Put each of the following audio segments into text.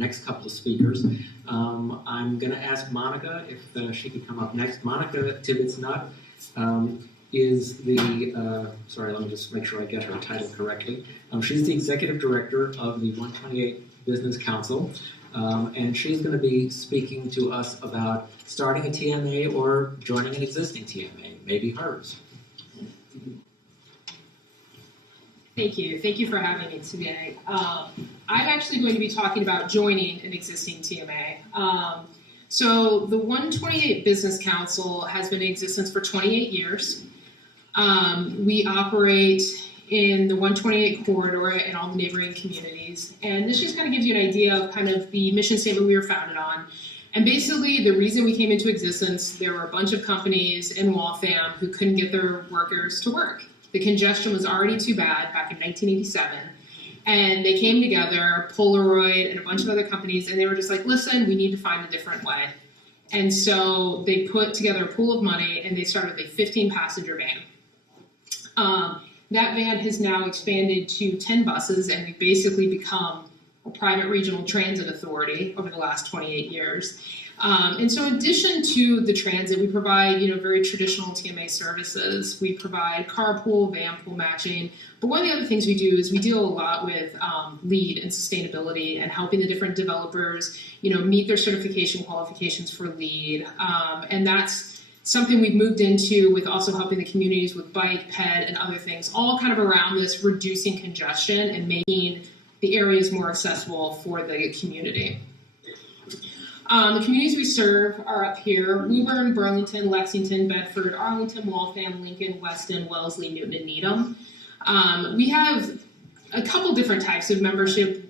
next couple of speakers. I'm going to ask Monica if she could come up next. Monica Tibbits Nutt is the, sorry, let me just make sure I get her title correctly. She's the Executive Director of the 128 Business Council, and she's going to be speaking to us about starting a TMA or joining an existing TMA, maybe hers. Thank you. Thank you for having me today. I'm actually going to be talking about joining an existing TMA. So the 128 Business Council has been in existence for 28 years. We operate in the 128 corridor and all the neighboring communities. And this just kind of gives you an idea of kind of the mission statement we were founded on. And basically the reason we came into existence, there were a bunch of companies in Waltham who couldn't get their workers to work. The congestion was already too bad back in 1987. And they came together, Polaroid and a bunch of other companies, and they were just like, listen, we need to find a different way. And so they put together a pool of money and they started a 15-passenger van. That van has now expanded to 10 buses, and we've basically become a private regional transit authority over the last 28 years. And so in addition to the transit, we provide, very traditional TMA services. We provide carpool, van pool matching. But one of the other things we do is we deal a lot with LEED and sustainability and helping the different developers, meet their certification qualifications for LEED. And that's something we've moved into with also helping the communities with bike, ped, and other things, all kind of around this reducing congestion and making the areas more accessible for the community. The communities we serve are up here: Woburn, Burlington, Lexington, Bedford, Arlington, Waltham, Lincoln, Weston, Wellesley, Newton, and Needham. We have a couple different types of membership.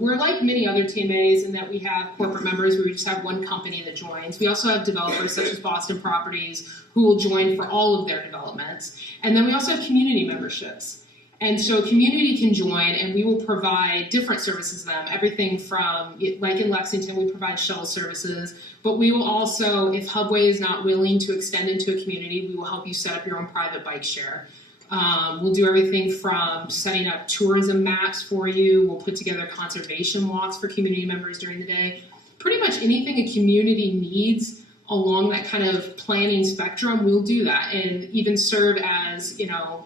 We're like many other TMAs in that we have corporate members where we just have one company that joins. We also have developers such as Boston Properties who will join for all of their developments. And then we also have community memberships. And so a community can join and we will provide different services to them. Everything from, like in Lexington, we provide shuttle services, but we will also, if Hubway is not willing to extend into a community, we will help you set up your own private bike share. We'll do everything from setting up tourism maps for you. We'll put together conservation walks for community members during the day. Pretty much anything a community needs along that kind of planning spectrum, we'll do that, and even serve as,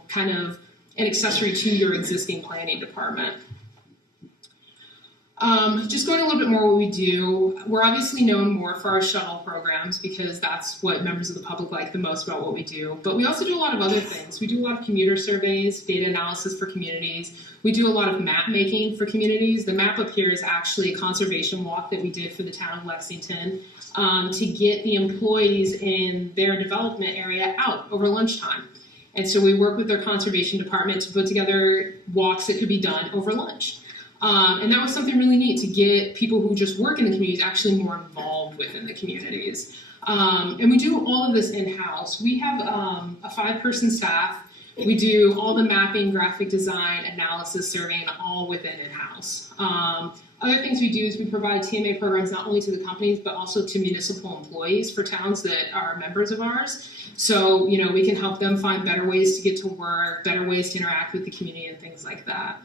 kind of an accessory to your existing planning department. Just going a little bit more what we do, we're obviously known more for our shuttle programs because that's what members of the public like the most about what we do. But we also do a lot of other things. We do a lot of commuter surveys, data analysis for communities. We do a lot of map making for communities. The map up here is actually a conservation walk that we did for the town of Lexington to get the employees in their development area out over lunchtime. And so we work with their conservation department to put together walks that could be done over lunch. And that was something really neat to get people who just work in the communities actually more involved within the communities. And we do all of this in-house. We have a 5-person staff. We do all the mapping, graphic design, analysis, surveying, all within in-house. Other things we do is we provide TMA programs not only to the companies, but also to municipal employees for towns that are members of ours. So, we can help them find better ways to get to work, better ways to interact with the community and things like that.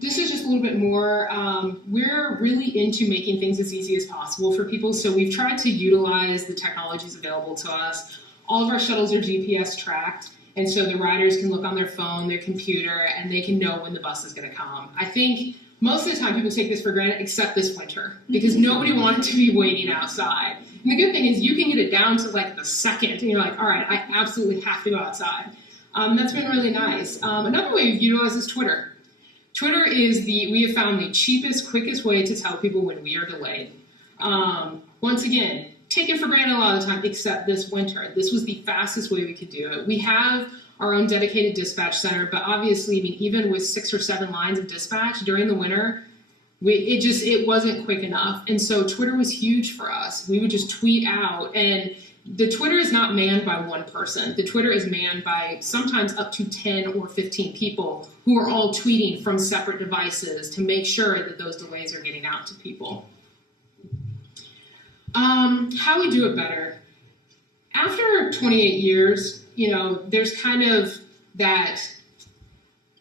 This is just a little bit more. We're really into making things as easy as possible for people. So we've tried to utilize the technologies available to us. All of our shuttles are GPS tracked. And so the riders can look on their phone, their computer, and they can know when the bus is going to come. I think most of the time people take this for granted, except this winter, because nobody wanted to be waiting outside. And the good thing is you can get it down to like the second, and you're like, all right, I absolutely have to go outside. That's been really nice. Another way we've utilized is Twitter. Twitter is we have found the cheapest, quickest way to tell people when we are delayed. Once again, take it for granted a lot of the time, except this winter. This was the fastest way we could do it. We have our own dedicated dispatch center, but obviously, even with 6 or 7 lines of dispatch during the winter, it wasn't quick enough. And so Twitter was huge for us. We would just tweet out, and the Twitter is not manned by one person. The Twitter is manned by sometimes up to 10 or 15 people who are all tweeting from separate devices to make sure that those delays are getting out to people. How we do it better. After 28 years, there's kind of that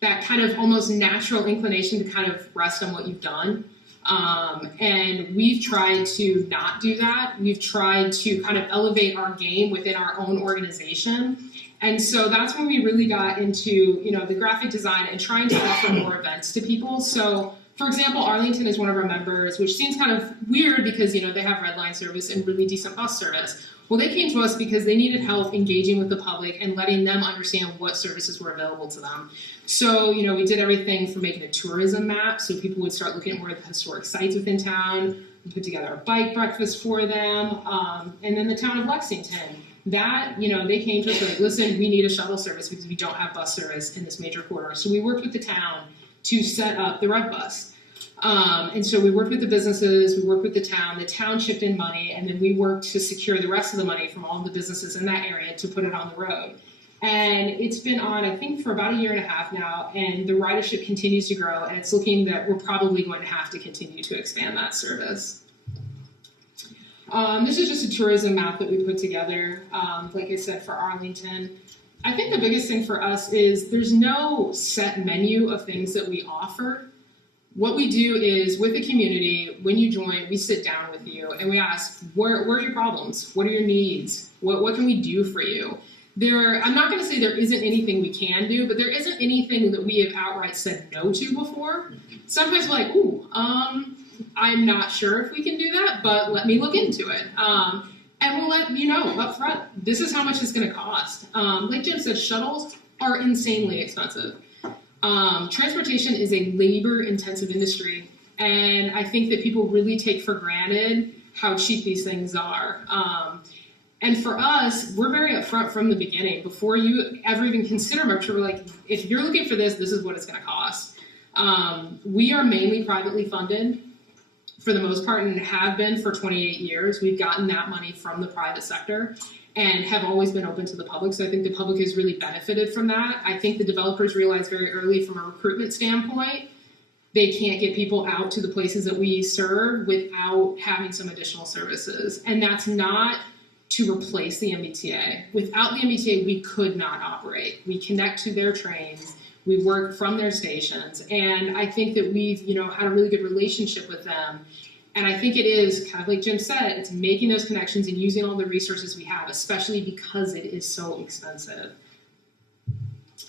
that kind of almost natural inclination to kind of rest on what you've done. And we've tried to not do that. We've tried to kind of elevate our game within our own organization. And so that's when we really got into, you know, the graphic design and trying to offer more events to people. So, for example, Arlington is one of our members, which seems kind of weird because, you know, they have red line service and really decent bus service. Well, they came to us because they needed help engaging with the public and letting them understand what services were available to them. So, you know, we did everything from making a tourism map so people would start looking at more of the historic sites within town. We put together a bike breakfast for them. And then the town of Lexington. That, you know, they came to us like, listen, we need a shuttle service because we don't have bus service in this major corridor. So we worked with the town to set up the Red Bus. And so we worked with the businesses, we worked with the town chipped in money, and then we worked to secure the rest of the money from all the businesses in that area to put it on the road. And it's been on, I think, for about a year and a half now, and the ridership continues to grow, and it's looking that we're probably going to have to continue to expand that service. This is just a tourism map that we put together, like I said, for Arlington. I think the biggest thing for us is there's no set menu of things that we offer. What we do is, with the community, when you join, we sit down with you and we ask, where are your problems? What are your needs? What can we do for you? I'm not going to say there isn't anything we can do, but there isn't anything that we have outright said no to before. Sometimes we're like, ooh, I'm not sure if we can do that, but let me look into it. And we'll let you know up front, this is how much it's going to cost. Like Jim said, shuttles are insanely expensive. Transportation is a labor-intensive industry, and I think that people really take for granted how cheap these things are. And for us, we're very upfront from the beginning. Before you ever even consider membership, we're like, if you're looking for this is what it's going to cost. We are mainly privately funded for the most part and have been for 28 years. We've gotten that money from the private sector and have always been open to the public. So I think the public has really benefited from that. I think the developers realized very early from a recruitment standpoint, they can't get people out to the places that we serve without having some additional services. And that's not to replace the MBTA. Without the MBTA, we could not operate. We connect to their trains, we work from their stations, and I think that we've, you know, had a really good relationship with them. And I think it is, kind of like Jim said, it's making those connections and using all the resources we have, especially because it is so expensive.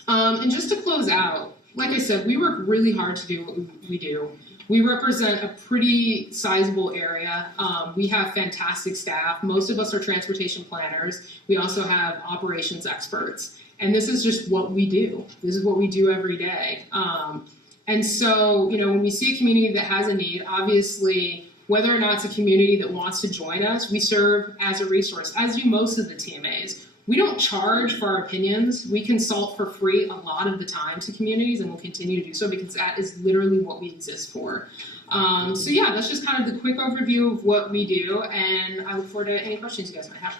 And just to close out, like I said, we work really hard to do what we do. We represent a pretty sizable area. We have fantastic staff. Most of us are transportation planners. We also have operations experts. And this is just what we do. This is what we do every day. And so, you know, when we see a community that has a need, obviously, whether or not it's a community that wants to join us, we serve as a resource, as do most of the TMAs. We don't charge for our opinions. We consult for free a lot of the time to communities, and we'll continue to do so because that is literally what we exist for. So yeah, that's just kind of the quick overview of what we do, and I look forward to any questions you guys might have.